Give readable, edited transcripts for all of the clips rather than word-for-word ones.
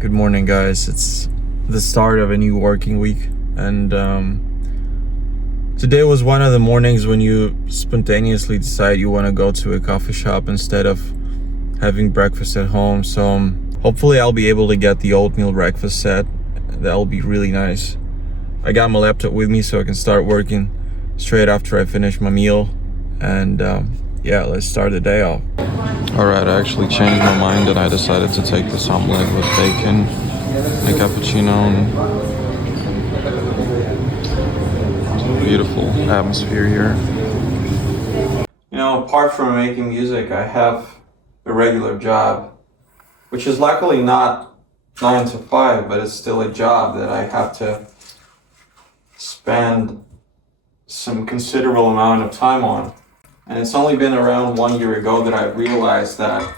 Good morning, guys. It's the start of a new working week, and today was one of the mornings when you spontaneously decide you want to go to a coffee shop instead of having breakfast at home. So hopefully I'll be able to get the oatmeal breakfast set. That'll be really nice. I got my laptop with me so I can start working straight after I finish my meal, and yeah, let's start the day off. Alright, I actually changed my mind and I decided to take this omelet with bacon, a cappuccino, and beautiful atmosphere here. You know, apart from making music, I have a regular job, which is luckily not 9 to 5, but it's still a job that I have to spend some considerable amount of time on. And it's only been around 1 year ago that I realized that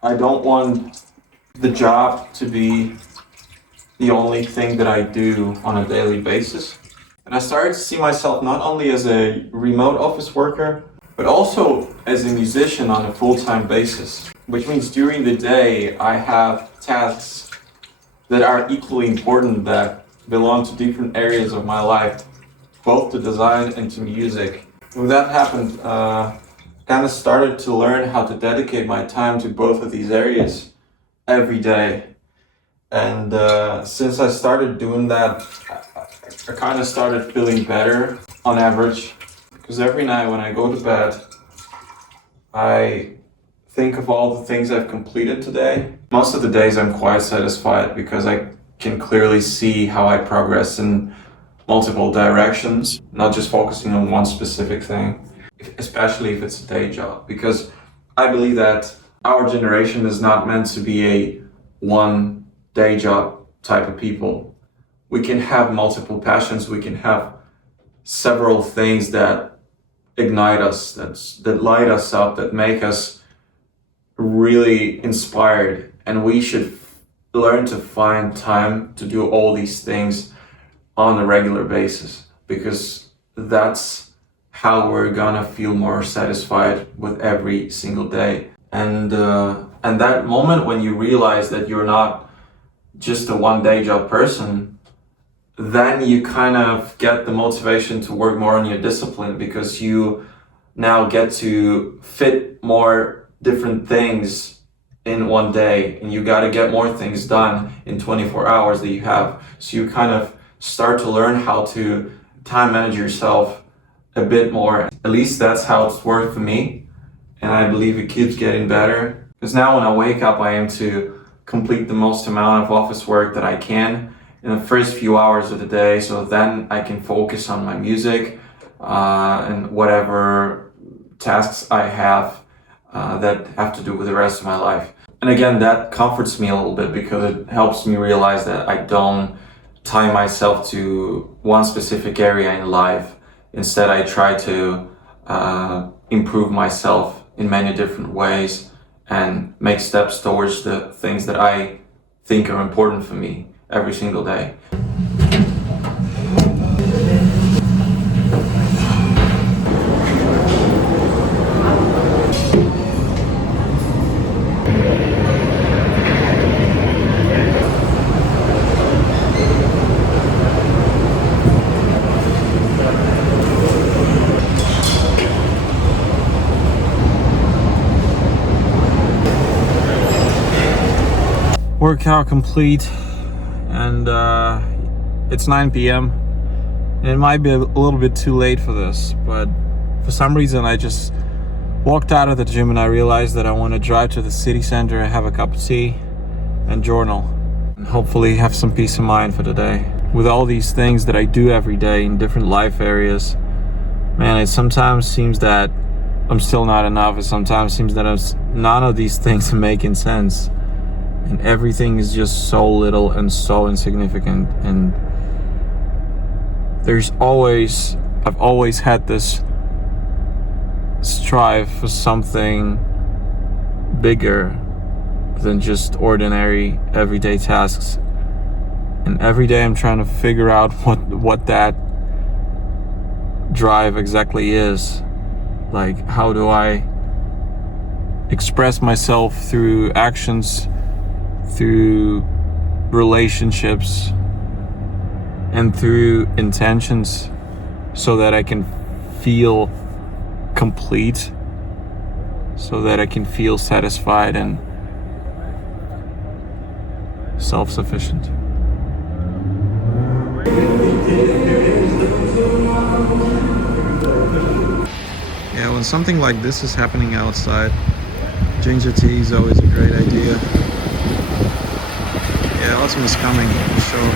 I don't want the job to be the only thing that I do on a daily basis. And I started to see myself not only as a remote office worker, but also as a musician on a full-time basis. Which means during the day, I have tasks that are equally important that belong to different areas of my life, both to design and to music. When that happened, kind of started to learn how to dedicate my time to both of these areas every day. And since I started doing that, I kind of started feeling better on average. Because every night when I go to bed, I think of all the things I've completed today. Most of the days I'm quite satisfied because I can clearly see how I progress in multiple directions, not just focusing on one specific thing, especially if it's a day job. Because I believe that our generation is not meant to be a one day job type of people. We can have multiple passions, we can have several things that ignite us, that light us up, that make us really inspired. And we should learn to find time to do all these things on a regular basis, because that's how we're gonna feel more satisfied with every single day. And that moment when you realize that you're not just a one day job person, then you kind of get the motivation to work more on your discipline, because you now get to fit more different things in one day, and you got to get more things done in 24 hours that you have. So you kind of start to learn how to time manage yourself a bit more. At least that's how it's worked for me, and I believe it keeps getting better. Because now when I wake up, I aim to complete the most amount of office work that I can in the first few hours of the day, so then I can focus on my music and whatever tasks I have that have to do with the rest of my life. And again, that comforts me a little bit, because it helps me realize that I don't tie myself to one specific area in life. Instead, I try to improve myself in many different ways and make steps towards the things that I think are important for me every single day. Workout complete, and it's 9 p.m. and it might be a little bit too late for this, but for some reason I just walked out of the gym and I realized that I want to drive to the city center and have a cup of tea and journal, and hopefully have some peace of mind for the day. With all these things that I do every day in different life areas, man, it sometimes seems that I'm still not enough. It sometimes seems that none of these things are making sense. And everything is just so little and so insignificant. And I've always had this strive for something bigger than just ordinary everyday tasks. And every day I'm trying to figure out what that drive exactly is. Like, how do I express myself through actions through relationships, and through intentions, so that I can feel complete, so that I can feel satisfied and self-sufficient. Yeah, when something like this is happening outside, ginger tea is always a great idea. Yeah, autumn is coming, for sure.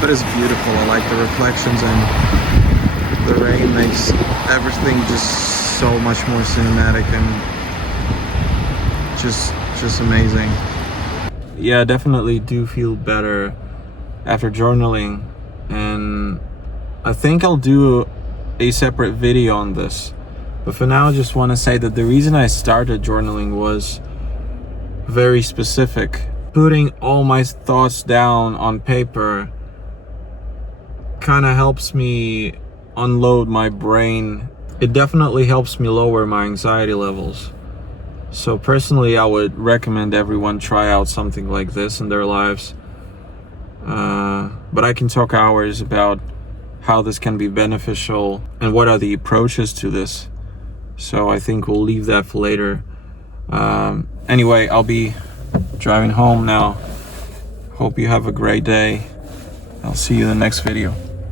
But it's beautiful. I like the reflections, and the rain makes everything just so much more cinematic and just amazing. Yeah, I definitely do feel better after journaling, and I think I'll do a separate video on this. But for now, I just want to say that the reason I started journaling was very specific. Putting all my thoughts down on paper kind of helps me unload my brain. It definitely helps me lower my anxiety levels. So personally, I would recommend everyone try out something like this in their lives. But I can talk hours about how this can be beneficial and what are the approaches to this. So I think we'll leave that for later. Anyway, I'll be driving home now. Hope you have a great day. I'll see you in the next video.